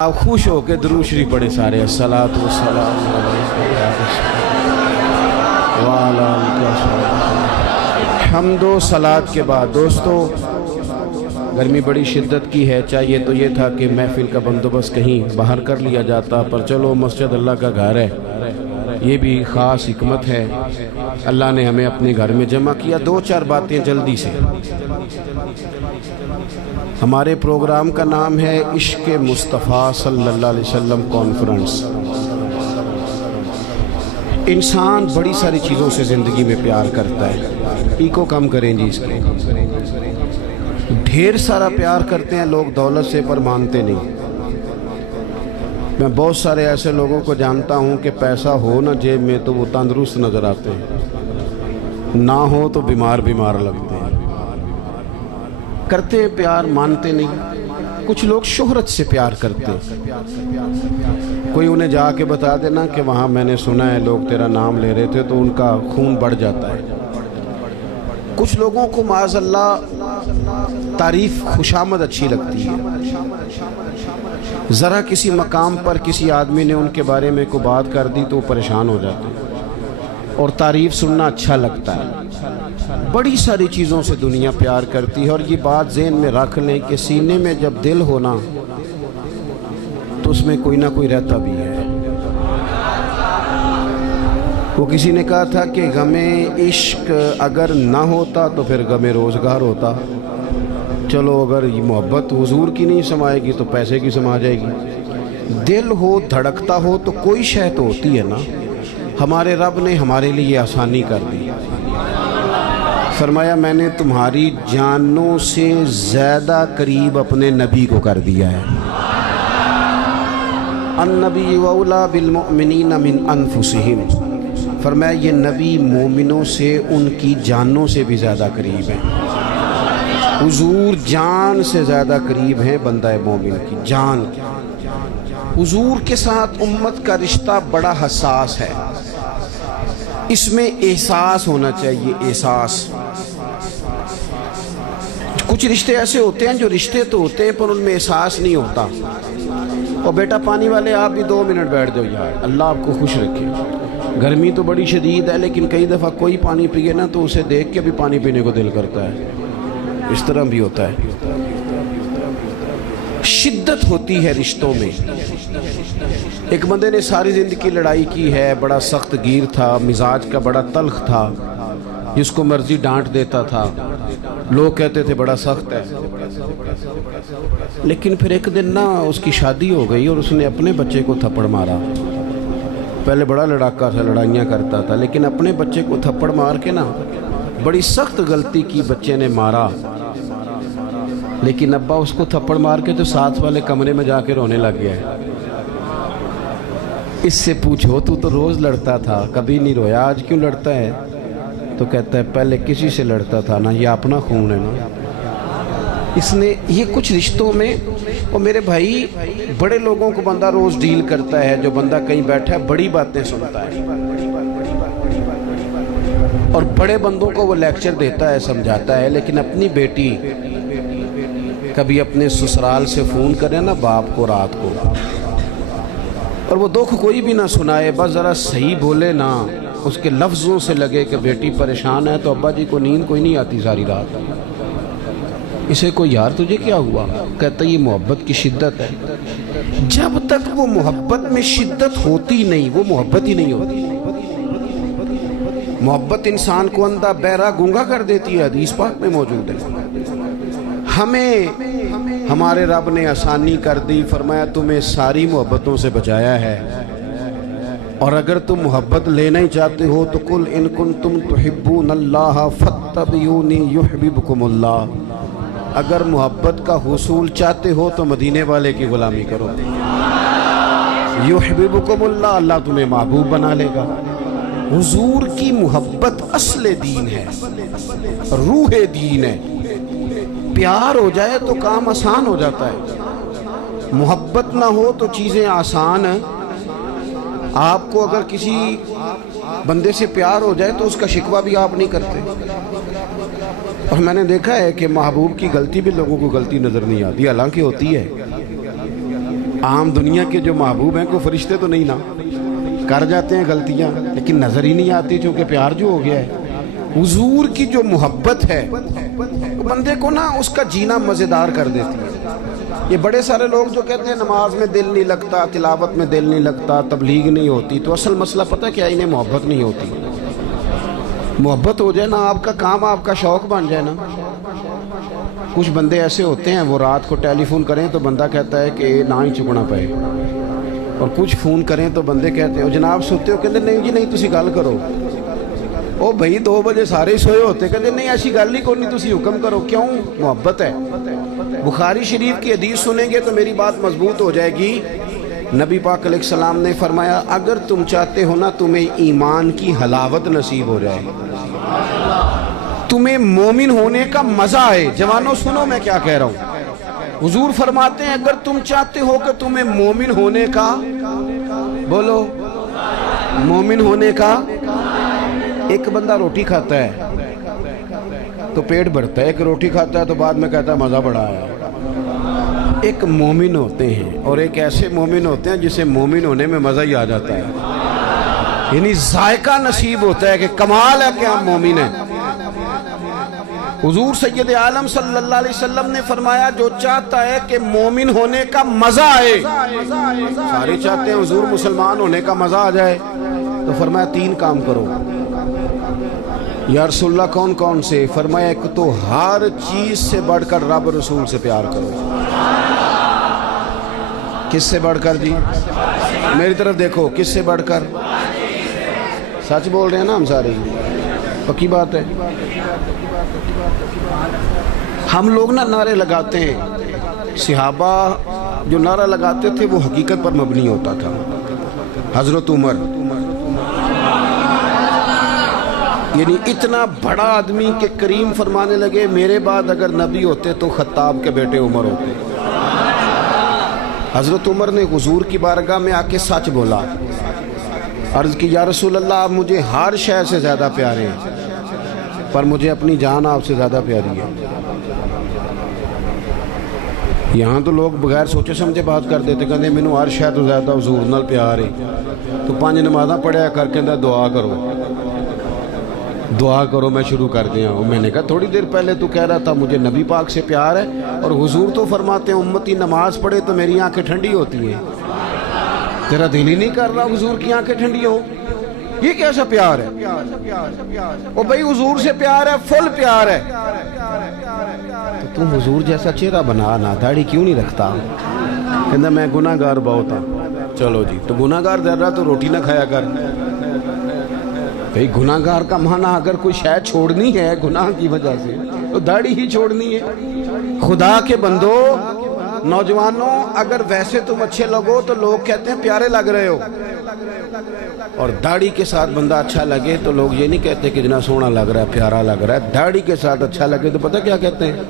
آپ خوش ہو کے درود شریف پڑھیں سارے الصلاۃ والسلام علیکم یا رسول وعلی آلہ۔ حمد و صلات کے بعد دوستو گرمی بڑی شدت کی ہے، چاہیے تو یہ تھا کہ محفل کا بندوبست کہیں باہر کر لیا جاتا، پر چلو مسجد اللہ کا گھر ہے، یہ بھی خاص حکمت ہے، اللہ نے ہمیں اپنے گھر میں جمع کیا۔ دو چار باتیں جلدی سے۔ ہمارے پروگرام کا نام ہے عشق مصطفیٰ صلی اللہ علیہ وسلم کانفرنس۔ انسان بڑی ساری چیزوں سے زندگی میں پیار کرتا ہے، ایکو کم کریں جی اس کے، ڈھیر سارا پیار کرتے ہیں لوگ دولت سے، پر مانتے نہیں۔ میں بہت سارے ایسے لوگوں کو جانتا ہوں کہ پیسہ ہو نہ جیب میں تو وہ تندرست نظر آتے ہیں، نہ ہو تو بیمار لگتے ہیں، کرتے ہیں پیار، مانتے نہیں۔ کچھ لوگ شہرت سے پیار کرتے ہیں، کوئی انہیں جا کے بتا دینا کہ وہاں میں نے سنا ہے لوگ تیرا نام لے رہے تھے، تو ان کا خون بڑھ جاتا ہے۔ کچھ لوگوں کو معاذ اللہ تعریف خوشامد اچھی لگتی ہے، ذرا کسی مقام پر کسی آدمی نے ان کے بارے میں کوئی بات کر دی تو وہ پریشان ہو جاتے ہیں، اور تعریف سننا اچھا لگتا ہے۔ بڑی ساری چیزوں سے دنیا پیار کرتی ہے، اور یہ بات ذہن میں رکھ لیں کہ سینے میں جب دل ہونا تو اس میں کوئی نہ کوئی رہتا بھی ہے۔ وہ کسی نے کہا تھا کہ غم عشق اگر نہ ہوتا تو پھر غم روزگار ہوتا۔ چلو اگر یہ محبت حضور کی نہیں سمائے گی تو پیسے کی سما جائے گی۔ دل ہو، دھڑکتا ہو تو کوئی شے تو ہوتی ہے نا۔ ہمارے رب نے ہمارے لیے آسانی کر دی، فرمایا میں نے تمہاری جانوں سے زیادہ قریب اپنے نبی کو کر دیا ہے۔ النبی اولیٰ بالمؤمنین من انفسہم، فرمایا یہ نبی مومنوں سے ان کی جانوں سے بھی زیادہ قریب ہیں۔ حضور جان سے زیادہ قریب ہیں بندہ مومن کی جان کی۔ حضور کے ساتھ امت کا رشتہ بڑا حساس ہے، اس میں احساس ہونا چاہیے، احساس۔ کچھ رشتے ایسے ہوتے ہیں جو رشتے تو ہوتے ہیں پر ان میں احساس نہیں ہوتا۔ اور بیٹا پانی والے آپ بھی 2 منٹ بیٹھ جاؤ یار، اللہ آپ کو خوش رکھے۔ گرمی تو بڑی شدید ہے، لیکن کئی دفعہ کوئی پانی پیے نا تو اسے دیکھ کے بھی پانی پینے کو دل کرتا ہے، اس طرح بھی ہوتا ہے۔ شدت ہوتی ہے رشتوں میں۔ ایک بندے نے ساری زندگی لڑائی کی ہے، بڑا سخت گیر تھا، مزاج کا بڑا تلخ تھا، جس کو مرضی ڈانٹ دیتا تھا، لوگ کہتے تھے بڑا سخت ہے۔ لیکن پھر ایک دن نا اس کی شادی ہو گئی اور اس نے اپنے بچے کو تھپڑ مارا۔ پہلے بڑا لڑاکا تھا، لڑائیاں کرتا تھا، لیکن اپنے بچے کو تھپڑ مار کے نا بڑی سخت غلطی کی، بچے نے مارا۔ لیکن ابا اس کو تھپڑ مار کے تو ساتھ والے کمرے میں جا کے رونے لگ گیا ہے۔ اس سے پوچھو تو روز لڑتا تھا، کبھی نہیں رویا، آج کیوں لڑتا ہے؟ تو کہتا ہے پہلے کسی سے لڑتا تھا نا، یہ اپنا خون ہے نا۔ اس نے یہ کچھ رشتوں میں، اور میرے بھائی بڑے لوگوں کو بندہ روز ڈیل کرتا ہے، جو بندہ کہیں بیٹھا ہے بڑی باتیں سنتا ہے، اور بڑے بندوں کو وہ لیکچر دیتا ہے، سمجھاتا ہے، لیکن اپنی بیٹی کبھی اپنے سسرال سے فون کرے نا باپ کو رات کو، اور وہ دکھ کوئی بھی نہ سنائے، بس ذرا صحیح بولے نا، اس کے لفظوں سے لگے کہ بیٹی پریشان ہے، تو ابا جی کو نیند کوئی نہیں آتی ساری رات۔ اسے کو یار تجھے کیا ہوا؟ کہتا یہ محبت کی شدت ہے۔ جب تک وہ محبت میں شدت ہوتی نہیں وہ محبت ہی نہیں ہوتی۔ محبت انسان کو اندھا بہرا گونگا کر دیتی ہے، حدیث پاک میں موجود ہے۔ ہمیں ہمارے رب نے آسانی کر دی، فرمایا تمہیں ساری محبتوں سے بچایا ہے، اور اگر تم محبت لینا ہی چاہتے ہو تو قل ان کنتم تحبون اللہ فاتبعونی یحببکم اللہ، اگر محبت کا حصول چاہتے ہو تو مدینے والے کی غلامی کرو، یحببکم اللہ، اللہ تمہیں محبوب بنا لے گا۔ حضور کی محبت اصل دین ہے، روح دین ہے۔ پیار ہو جائے تو کام آسان ہو جاتا ہے، محبت نہ ہو تو چیزیں آسان ہیں۔ آپ کو اگر کسی بندے سے پیار ہو جائے تو اس کا شکوہ بھی آپ نہیں کرتے، اور میں نے دیکھا ہے کہ محبوب کی غلطی بھی لوگوں کو غلطی نظر نہیں آتی، حالانکہ ہوتی ہے۔ عام دنیا کے جو محبوب ہیں کوئی فرشتے تو نہیں نا، کر جاتے ہیں غلطیاں لیکن نظر ہی نہیں آتی، چونکہ پیار جو ہو گیا ہے۔ حضور کی جو محبت ہے بندے کو نا اس کا جینا مزیدار کر دیتی ہے۔ یہ بڑے سارے لوگ جو کہتے ہیں نماز میں دل نہیں لگتا، تلاوت میں دل نہیں لگتا، تبلیغ نہیں ہوتی، تو اصل مسئلہ پتہ کیا ہے؟ انہیں محبت نہیں ہوتی۔ محبت ہو جائے نا، آپ کا کام آپ کا شوق بن جائے نا۔ کچھ بندے ایسے ہوتے ہیں وہ رات کو ٹیلی فون کریں تو بندہ کہتا ہے کہ نہ ہی چکنا پائے، اور کچھ فون کریں تو بندے کہتے ہیں جناب سوتے ہو، کہتے نہیں جی نہیں تسی گل کرو۔ او بھائی 2 بجے سارے سوئے ہوتے، کہتے نہیں ایسی گل ہی کوئی نہیں، تسی حکم کرو۔ کیوں؟ محبت ہے۔ بخاری شریف کی حدیث سنیں گے تو میری بات مضبوط ہو جائے گی۔ نبی پاک علیہ السلام نے فرمایا اگر تم چاہتے ہو نا تمہیں ایمان کی حلاوت نصیب ہو جائے، تمہیں مومن ہونے کا مزہ آئے، جوانوں سنو میں کیا کہہ رہا ہوں۔ حضور فرماتے ہیں اگر تم چاہتے ہو کہ تمہیں مومن ہونے کا، بولو مومن ہونے کا، ایک بندہ روٹی کھاتا ہے تو پیٹ بھرتا ہے، ایک روٹی کھاتا ہے تو بعد میں کہتا ہے مزہ بڑا آیا۔ ایک مومن ہوتے ہیں اور ایک ایسے مومن ہوتے ہیں جسے مومن ہونے میں مزہ ہی آ جاتا ہے، یعنی ذائقہ نصیب ہوتا ہے کہ کمال ہے کہ ہم مومن ہیں۔ حضور سید عالم صلی اللہ علیہ وسلم نے فرمایا جو چاہتا ہے کہ مومن ہونے کا مزہ آئے، سارے چاہتے ہیں حضور مسلمان ہونے کا مزہ آ جائے، تو فرمایا 3 کام کرو۔ یا رسول اللہ کون کون سے؟ فرمایا ایک تو ہر چیز سے بڑھ کر رب رسول سے پیار کرو۔ کس سے بڑھ کر جی؟ میری طرف دیکھو، کس سے بڑھ کر؟ سچ بول رہے ہیں نا ہم سارے، پکی بات ہے۔ ہم لوگ نا نعرے لگاتے ہیں، صحابہ جو نعرہ لگاتے تھے وہ حقیقت پر مبنی ہوتا تھا۔ حضرت عمر یعنی اتنا بڑا آدمی کہ کریم فرمانے لگے میرے بعد اگر نبی ہوتے تو خطاب کے بیٹے عمر ہوتے۔ حضرت عمر نے حضور کی بارگاہ میں آ کے سچ بولا، عرض کی یا رسول اللہ آپ مجھے ہر شے سے زیادہ پیارے ہیں پر مجھے اپنی جان آپ سے زیادہ پیاری ہے۔ یہاں تو لوگ بغیر سوچے سمجھے بات کر دیتے، کہتے ہیں مینوں ہر شے تو زیادہ حضور نال پیار ہے، تو 5 نمازاں پڑھیا کر کے دعا کرو، دعا کرو میں شروع کر دیا ہوں۔ میں نے کہا تھوڑی دیر پہلے تو کہہ رہا تھا مجھے نبی پاک سے پیار ہے، اور حضور تو فرماتے ہیں امتی نماز پڑھے تو میری آنکھیں ٹھنڈی ہوتی ہیں، تیرا دل ہی نہیں کر رہا حضور کی آنکھیں ٹھنڈی ہو، یہ کیسا پیار ہے؟ او بھائی حضور سے پیار ہے، فل پیار ہے، تو تم حضور جیسا چہرہ بنا نا، داڑھی کیوں نہیں رکھتا؟ کہنا میں گناہ گار بہت ہوں۔ چلو جی تو گناہ گار ذرا تو روٹی نہ کھایا کر۔ بھئی گناہ گار کا معنی اگر کوئی شے چھوڑنی ہے گناہ کی وجہ سے تو داڑھی ہی چھوڑنی ہے۔ خدا کے بندو، نوجوانوں اگر ویسے تم اچھے لگو تو لوگ کہتے ہیں پیارے لگ رہے ہو، اور داڑھی کے ساتھ بندہ اچھا لگے تو لوگ یہ نہیں کہتے کہ جنا سونا لگ رہا ہے، پیارا لگ رہا ہے۔ داڑھی کے ساتھ اچھا لگے تو پتہ کیا کہتے ہیں؟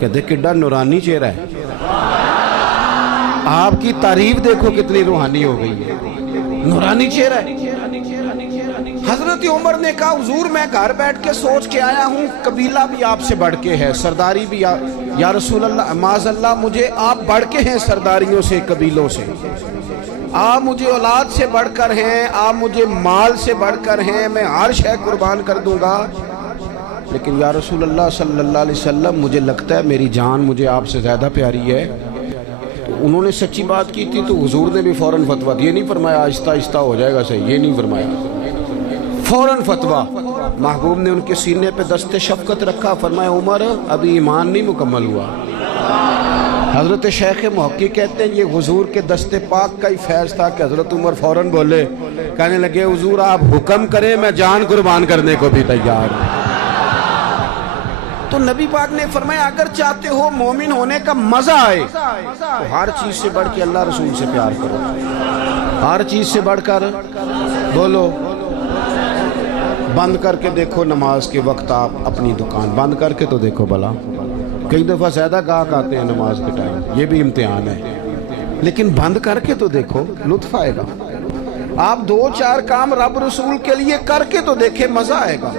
کہتے ہیں کڈا نورانی چہرہ ہے۔ آپ کی تعریف دیکھو کتنی روحانی ہو گئی ہے، نورانی چہرہ ہے۔ حضرت عمر نے کہا حضور میں گھر بیٹھ کے سوچ کے آیا ہوں قبیلہ بھی آپ سے بڑھ کے ہے، سرداری بھی یا رسول اللہ معاذ اللہ مجھے آپ بڑھ کے ہیں سرداریوں سے، قبیلوں سے، آپ مجھے اولاد سے بڑھ کر ہیں، آپ مجھے مال سے بڑھ کر ہیں، میں ہر شے قربان کر دوں گا، لیکن یا رسول اللہ صلی اللہ علیہ وسلم مجھے لگتا ہے میری جان مجھے آپ سے زیادہ پیاری ہے۔ انہوں نے سچی بات کی تھی تو حضور نے بھی فوراً فتویٰ دیا، یہ نہیں فرمایا آہستہ آہستہ ہو جائے گا صحیح، یہ نہیں فرمایا، فوراً فتویٰ۔ محبوب نے ان کے سینے پہ دست شفقت رکھا، فرمایا عمر ابھی ایمان نہیں مکمل ہوا۔ حضرت شیخ محقق کہتے ہیں یہ حضور کے دست پاک کا ہی فیض تھا کہ حضرت عمر فوراً بولے، کہنے لگے حضور آپ حکم کریں میں جان قربان کرنے کو بھی تیار ہوں۔ تو نبی پاک نے فرمایا اگر چاہتے ہو مومن ہونے کا مزہ آئے تو ہر چیز سے بڑھ کے اللہ رسول سے پیار کرو، ہر چیز سے بڑھ کر، بولو بند کر کے دیکھو نماز کے وقت، آپ اپنی دکان بند کر کے تو دیکھو بھلا، کئی دفعہ زیادہ گاہک آتے ہیں نماز کے ٹائم، یہ بھی امتحان ہے، لیکن بند کر کے تو دیکھو لطف آئے گا۔ آپ 2-4 کام رب رسول کے لیے کر کے تو دیکھے مزہ آئے گا۔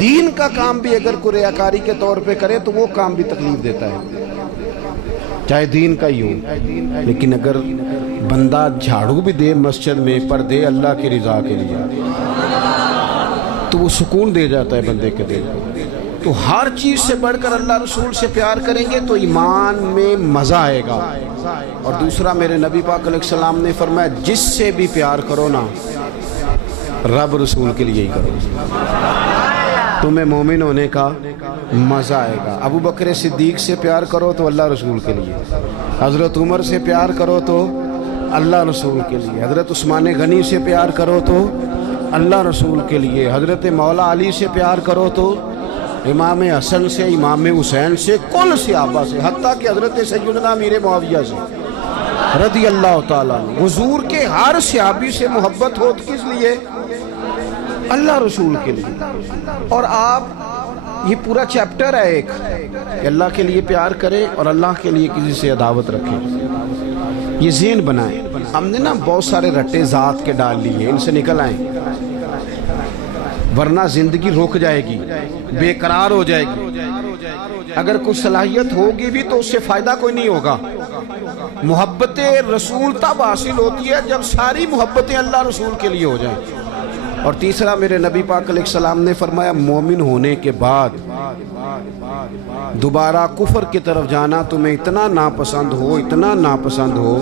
دین کا کام بھی اگر کوئی ریاکاری کے طور پہ کرے تو وہ کام بھی تکلیف دیتا ہے۔ چاہے دین کا ہی ہو، لیکن اگر بندہ جھاڑو بھی دے مسجد میں پر دے اللہ کی رضا کے لیے تو وہ سکون دے جاتا ہے بندے کے دل کو۔ تو ہر چیز سے بڑھ کر اللہ رسول سے پیار کریں گے تو ایمان میں مزہ آئے گا۔ اور دوسرا میرے نبی پاک علیہ السلام نے فرمایا جس سے بھی پیار کرو نا رب رسول کے لیے ہی کرو، تمہیں مومن ہونے کا مزہ آئے گا۔ ابو بکر صدیق سے پیار کرو تو اللہ رسول کے لیے، حضرت عمر سے پیار کرو تو اللہ رسول کے لیے، حضرت عثمان غنی سے پیار کرو تو اللہ رسول کے لیے، حضرت مولا علی سے پیار کرو تو امام حسن سے، امام حسین سے، کل صحابہ سے، حتیٰ کہ حضرت سیدنا امیر معاویہ سے رضی اللہ تعالیٰ عنہ۔ حضور کے ہر صحابی سے محبت ہو تو کس لیے؟ اللہ رسول کے لیے۔ اور آپ یہ پورا چیپٹر ہے ایک کہ اللہ کے لیے پیار کریں اور اللہ کے لیے کسی سے عداوت رکھیں، یہ ذہن بنائیں۔ ہم نے نا بہت سارے رٹے ذات کے ڈال لیے، ان سے نکل آئیں ورنہ زندگی رک جائے گی، بے قرار ہو جائے گی۔ اگر کچھ صلاحیت ہوگی بھی تو اس سے فائدہ کوئی نہیں ہوگا۔ محبت رسول تب حاصل ہوتی ہے جب ساری محبتیں اللہ رسول کے لیے ہو جائیں۔ اور تیسرا میرے نبی پاک علیہ السلام نے فرمایا مومن ہونے کے بعد دوبارہ کفر کی طرف جانا تمہیں اتنا ناپسند ہو، اتنا ناپسند ہو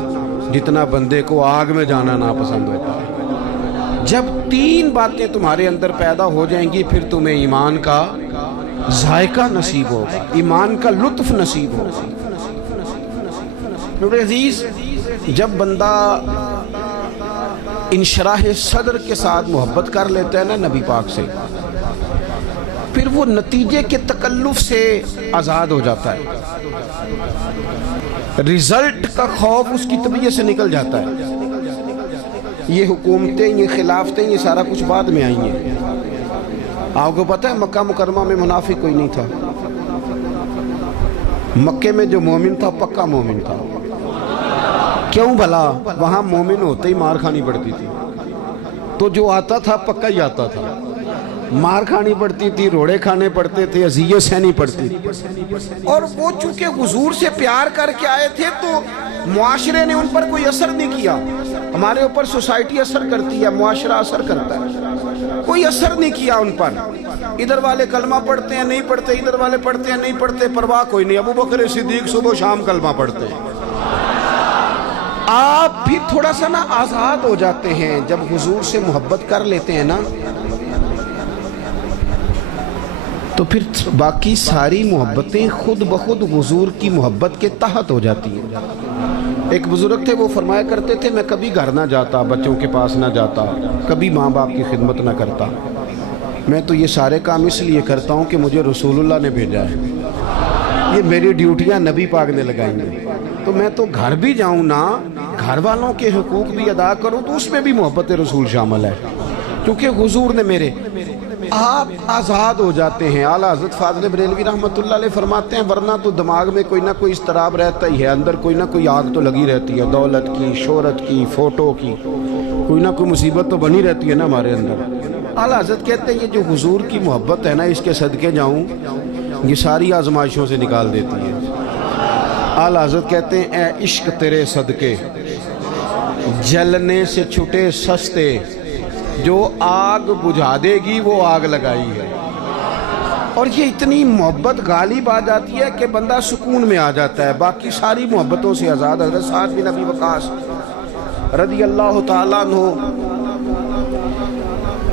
جتنا بندے کو آگ میں جانا ناپسند ہوتا ہے۔ جب تین باتیں تمہارے اندر پیدا ہو جائیں گی پھر تمہیں ایمان کا ذائقہ نصیب ہوگا، ایمان کا لطف نصیب ہوگا۔ میرے عزیز، جب بندہ انشراح صدر کے ساتھ محبت کر لیتا ہے نا نبی پاک سے، پھر وہ نتیجے کے تکلف سے آزاد ہو جاتا ہے، رزلٹ کا خوف اس کی طبیعت سے نکل جاتا ہے۔ یہ حکومتیں، یہ خلافتیں، یہ سارا کچھ بعد میں آئی ہیں۔ آپ کو پتہ ہے مکہ مکرمہ میں منافق کوئی نہیں تھا، مکے میں جو مومن تھا پکا مومن تھا۔ کیوں بھلا؟ وہاں مومن ہوتے ہی مار کھانی پڑتی تھی، تو جو آتا تھا پکا ہی آتا تھا، مار کھانی پڑتی تھی، روڑے کھانے پڑتے تھے، اذیت سہنی پڑتی تھی۔ اور وہ چونکہ حضور سے پیار کر کے آئے تھے تو معاشرے نے ان پر کوئی اثر نہیں کیا۔ ہمارے اوپر سوسائٹی اثر کرتی ہے، معاشرہ اثر کرتا ہے، کوئی اثر نہیں کیا ان پر۔ ادھر والے کلمہ پڑھتے ہیں نہیں پڑھتے، ادھر والے پڑھتے ہیں نہیں پڑھتے، پرواہ کوئی نہیں۔ ابو بکر صدیق صبح و شام کلمہ پڑھتے ہیں۔ آپ بھی تھوڑا سا نا آزاد ہو جاتے ہیں جب حضور سے محبت کر لیتے ہیں نا، تو پھر باقی ساری محبتیں خود بخود حضور کی محبت کے تحت ہو جاتی ہیں۔ ایک بزرگ تھے، وہ فرمایا کرتے تھے میں کبھی گھر نہ جاتا، بچوں کے پاس نہ جاتا، کبھی ماں باپ کی خدمت نہ کرتا، میں تو یہ سارے کام اس لیے کرتا ہوں کہ مجھے رسول اللہ نے بھیجا ہے، یہ میری ڈیوٹیاں نبی پاک نے لگائی ہیں، تو میں تو گھر بھی جاؤں نا، گھر والوں کے حقوق بھی ادا کروں، تو اس میں بھی محبت رسول شامل ہے، کیونکہ حضور نے میرے۔ آپ آزاد ہو جاتے ہیں۔ اعلیٰ حضرت فاضل بریلوی رحمۃ اللہ علیہ فرماتے ہیں ورنہ تو دماغ میں کوئی نہ کوئی اضطراب رہتا ہی ہے، اندر کوئی نہ کوئی آگ تو لگی رہتی ہے، دولت کی، شہرت کی، فوٹو کی، کوئی نہ کوئی مصیبت تو بنی رہتی ہے نا ہمارے اندر۔ اعلیٰ حضرت کہتے ہیں یہ جو حضور کی محبت ہے نا، اس کے صدقے جاؤں، یہ ساری آزمائشوں سے نکال دیتی ہے۔ اعلیٰ حضرت کہتے ہیں اے عشق تیرے صدقے جلنے سے چھٹے سستے، جو آگ بجھا دے گی وہ آگ لگائی ہے۔ اور یہ اتنی محبت غالب آ جاتی ہے کہ بندہ سکون میں آ جاتا ہے، باقی ساری محبتوں سے آزاد۔ حضرت سعد بن ابی وقاص رضی اللہ تعالیٰ عنہ،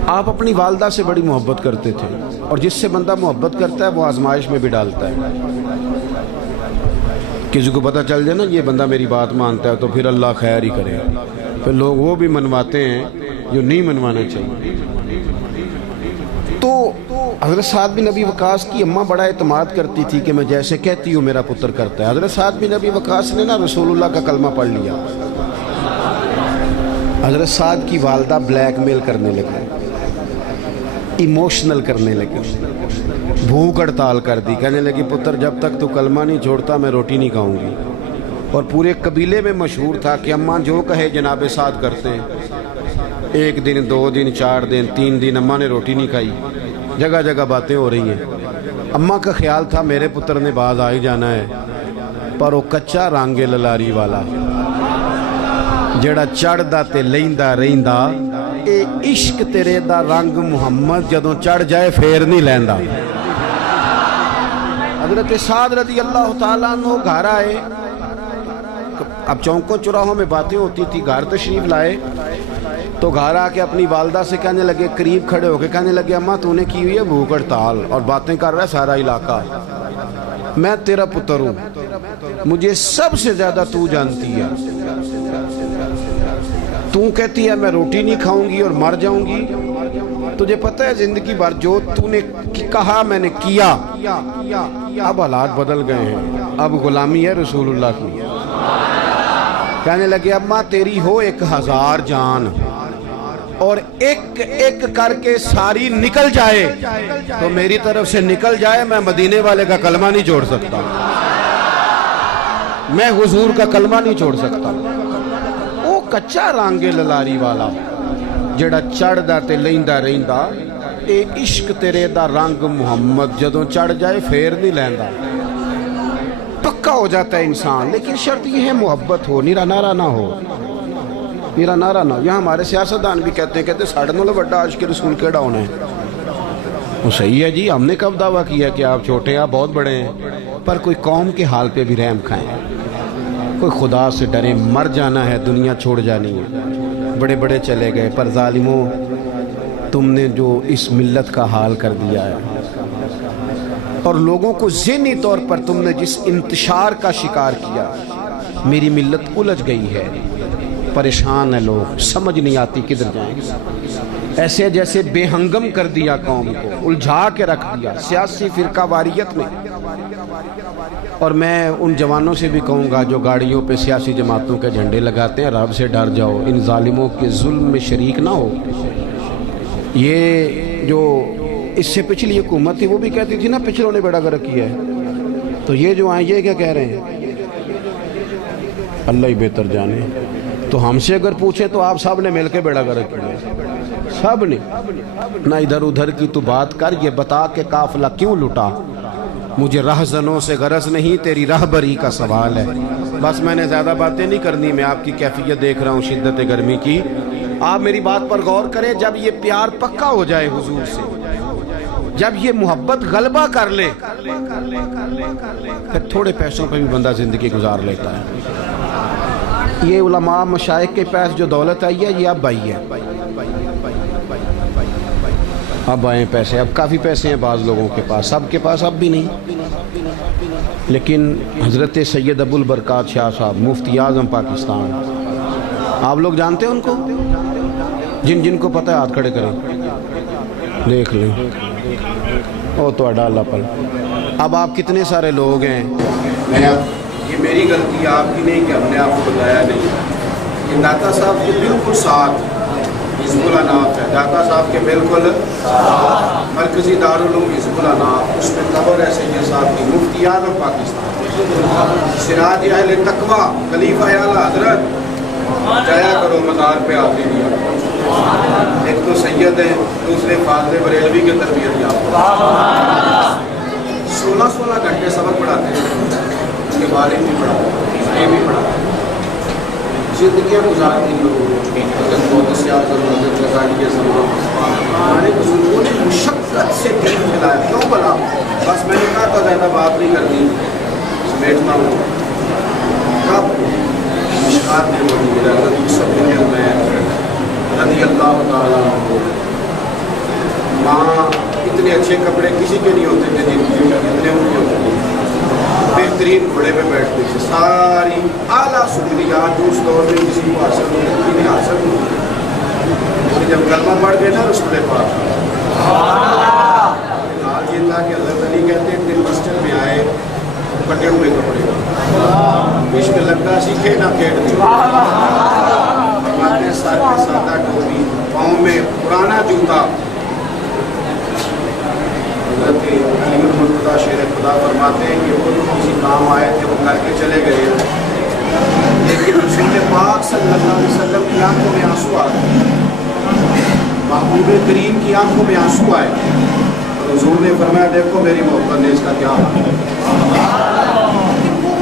آپ اپنی والدہ سے بڑی محبت کرتے تھے، اور جس سے بندہ محبت کرتا ہے وہ آزمائش میں بھی ڈالتا ہے۔ کسی کو پتہ چل جائے نا یہ بندہ میری بات مانتا ہے تو پھر اللہ خیر ہی کرے، پھر لوگ وہ بھی منواتے ہیں جو نہیں منوانا چاہیے۔ تو حضرت سعد بن ابی وقاص کی اماں بڑا اعتماد کرتی تھی کہ میں جیسے کہتی ہوں میرا پتر کرتا ہے۔ حضرت سعد بن ابی وقاص نے نا رسول اللہ کا کلمہ پڑھ لیا، حضرت سعد کی والدہ بلیک میل کرنے لگی، ایموشنل کرنے لگی، بھوک ہڑتال کر دی، کہنے لگی پتر جب تک تو کلمہ نہیں چھوڑتا میں روٹی نہیں کھاؤں گی۔ اور پورے قبیلے میں مشہور تھا کہ اماں جو کہے جناب سعد کرتے ہیں۔ ایک دن، 2 دن، 4 دن، 3 دن اماں نے روٹی نہیں کھائی، جگہ جگہ باتیں ہو رہی ہیں۔ اماں کا خیال تھا میرے پتر نے باز آ ہی جانا ہے، پر وہ کچا رنگ للاری والا جڑا چڑھدا تے لیندا رہندا اے عشق تیرے دا رنگ محمد جدوں چڑھ جائے پھر نہیں لیندا۔ حضرت سعد رضی اللہ تعالیٰ عنہ گھر آئے، اب چوکوں چوراہوں میں باتیں ہوتی تھی، گھر تشریف لائے تو گھر آ کے اپنی والدہ سے کہنے لگے، قریب کھڑے ہو کے کہنے لگے اماں تو نے کی ہوئی ہے بھوک ہڑتال اور باتیں کر رہا ہے سارا علاقہ، میں تیرا پتر ہوں، مجھے سب سے زیادہ تو جانتی ہے، تو کہتی ہے میں روٹی نہیں کھاؤں گی اور مر جاؤں گی، تجھے پتہ ہے زندگی بھر جو تو نے کہا میں نے کیا، اب حالات بدل گئے ہیں، اب غلامی ہے رسول اللہ کی۔ کہنے لگے اماں تیری ہو 1000 جان اور ایک ایک کر کے ساری نکل جائے تو میری طرف سے نکل جائے، میں مدینے والے کا کلمہ نہیں چھوڑ سکتا، میں حضور کا کلمہ نہیں چھوڑ سکتا۔ وہ کچا رنگ للاری والا جڑا چڑھدا تے لیندا رہندا اے عشق تیرے دا رنگ محمد جدوں چڑھ جائے پھر نہیں لیندا۔ پکا ہو جاتا ہے انسان، لیکن شرط یہ ہے محبت ہو، نیرا نارا نہ ہو، نیرا نارا نہ ہو۔ یہاں ہمارے سیاستدان بھی کہتے ہیں ساڑھے نولے بڑا عاشق رسول کیڑا ہونا ہے، وہ صحیح ہے جی، ہم نے کب دعویٰ کیا کہ آپ چھوٹے ہیں آپ بہت بڑے ہیں، پر کوئی قوم کے حال پہ بھی رحم کھائیں، کوئی خدا سے ڈریں، مر جانا ہے، دنیا چھوڑ جانی ہے۔ بڑے بڑے چلے گئے پر ظالموں تم نے جو اس ملت کا حال کر دیا ہے اور لوگوں کو ذہنی طور پر تم نے جس انتشار کا شکار کیا، میری ملت الجھ گئی ہے، پریشان ہے، لوگ سمجھ نہیں آتی کدھر جائیں، ایسے جیسے بے ہنگم کر دیا، قوم کو الجھا کے رکھ دیا سیاسی فرقہ واریت میں۔ اور میں ان جوانوں سے بھی کہوں گا جو گاڑیوں پہ سیاسی جماعتوں کے جھنڈے لگاتے ہیں، رب سے ڈر جاؤ، ان ظالموں کے ظلم میں شریک نہ ہو۔ یہ جو اس سے پچھلی حکومت تھی وہ بھی کہتی تھی نا پچھلوں نے بیڑا گرک کیا ہے، تو یہ جو آئیں یہ کیا کہہ رہے ہیں، اللہ ہی بہتر جانے۔ تو ہم سے اگر پوچھیں تو آپ سب نے مل کے بیڑا گرک کیا ہے، سب نے، نہ ادھر ادھر کی تو بات کر، یہ بتا کہ قافلہ کیوں لٹا، مجھے رہزنوں سے غرض نہیں، تیری راہبری کا سوال ہے۔ بس میں نے زیادہ باتیں نہیں کرنی، میں آپ کی کیفیت دیکھ رہا ہوں شدت گرمی کی، آپ میری بات پر غور کریں۔ جب یہ پیار پکا ہو جائے حضور سے، جب یہ محبت غلبہ کر لے، پھر تھوڑے پیسوں پہ بھی بندہ زندگی گزار لیتا ہے۔ یہ علماء مشائخ کے پاس جو دولت آئی ہے یہ اب آئی ہے، اب آئے پیسے، اب کافی پیسے ہیں بعض لوگوں کے پاس، سب کے پاس اب بھی نہیں، لیکن حضرت سید ابو البرکات شاہ صاحب مفتی اعظم پاکستان، آپ لوگ جانتے ہیں ان کو؟ جن جن کو پتہ ہے ہاتھ کھڑے کریں، دیکھ لیں، او تو اللہ پر۔ اب آپ کتنے سارے لوگ ہیں، یہ میری غلطی آپ کی نہیں کہ ہم نے آپ کو بتایا نہیں، کہ داتا صاحب کے بالکل ساتھ حزب الاناف ہے، داتا صاحب کے بالکل مرکزی دارالعلوم حزب الاناف، اس میں قبر ہے سید صاحب کی، مفتی اعظم پاکستان، سراج اہل تقویٰ، خلیفہ اعلیٰ حضرت، جایا کرو مزار پہ آتے دیا، ایک تو سید ہیں، دوسرے فاضل بریلوی کی تربیت یافتہ، 16 گھنٹے سبق پڑھاتے ہیں، اس کے بارے میں پڑھاتے ہیں، یہ بھی پڑھاتے ہیں، زندگیاں گزارتی لوگوں حضرت محدث اعظم حضرت غزالی ہمارے بزرگوں نے مشقت سے دین پھیلایا، کیوں بلا؟ بس میں نے کہا تھا زیادہ بات نہیں کرنی، سمیٹنا ہوں، کب مشکات میں موجود ہے حضرت یوسف بن عمیر رضی اللہ تعالیٰ عنہ، ماں اتنے اچھے کپڑے کسی کے نہیں ہوتے تھے، اتنے ان کے ہوتے تھے، بہترین گھوڑے پہ بیٹھتے تھے، ساری اعلیٰ سہولیات اس دور میں کسی کو حاصل نہیں، نہیں حاصل نہیں، جب کلمہ پڑھ گئے نا رسول پاک، حال یہ تھا کہ حضرت علی کہتے ہیں کہ مسجد میں آئے پٹے ہوئے کپڑے، عشق لگتا سیکھے نہ کھیڑ دی، فرماتے ہیں سر پہ سادہ ٹوپی، پاؤں میں پرانا جوتا، حضرت علی المرتضیٰ شیر خدا فرماتے ہیں کہ وہ کسی کام آئے تھے، وہ کر کے چلے گئے، لیکن رسول پاک صلی اللہ علیہ وسلم کی آنکھوں میں آنسو آ گئے، محبوب کریم کی آنکھوں میں آنسو آئے، اور حضور نے فرمایا دیکھو میری محبت نے اس کا کیا حال ہے،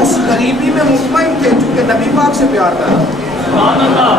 اس قریبی میں مطمئن تھے چونکہ نبی پاک سے پیار کرا.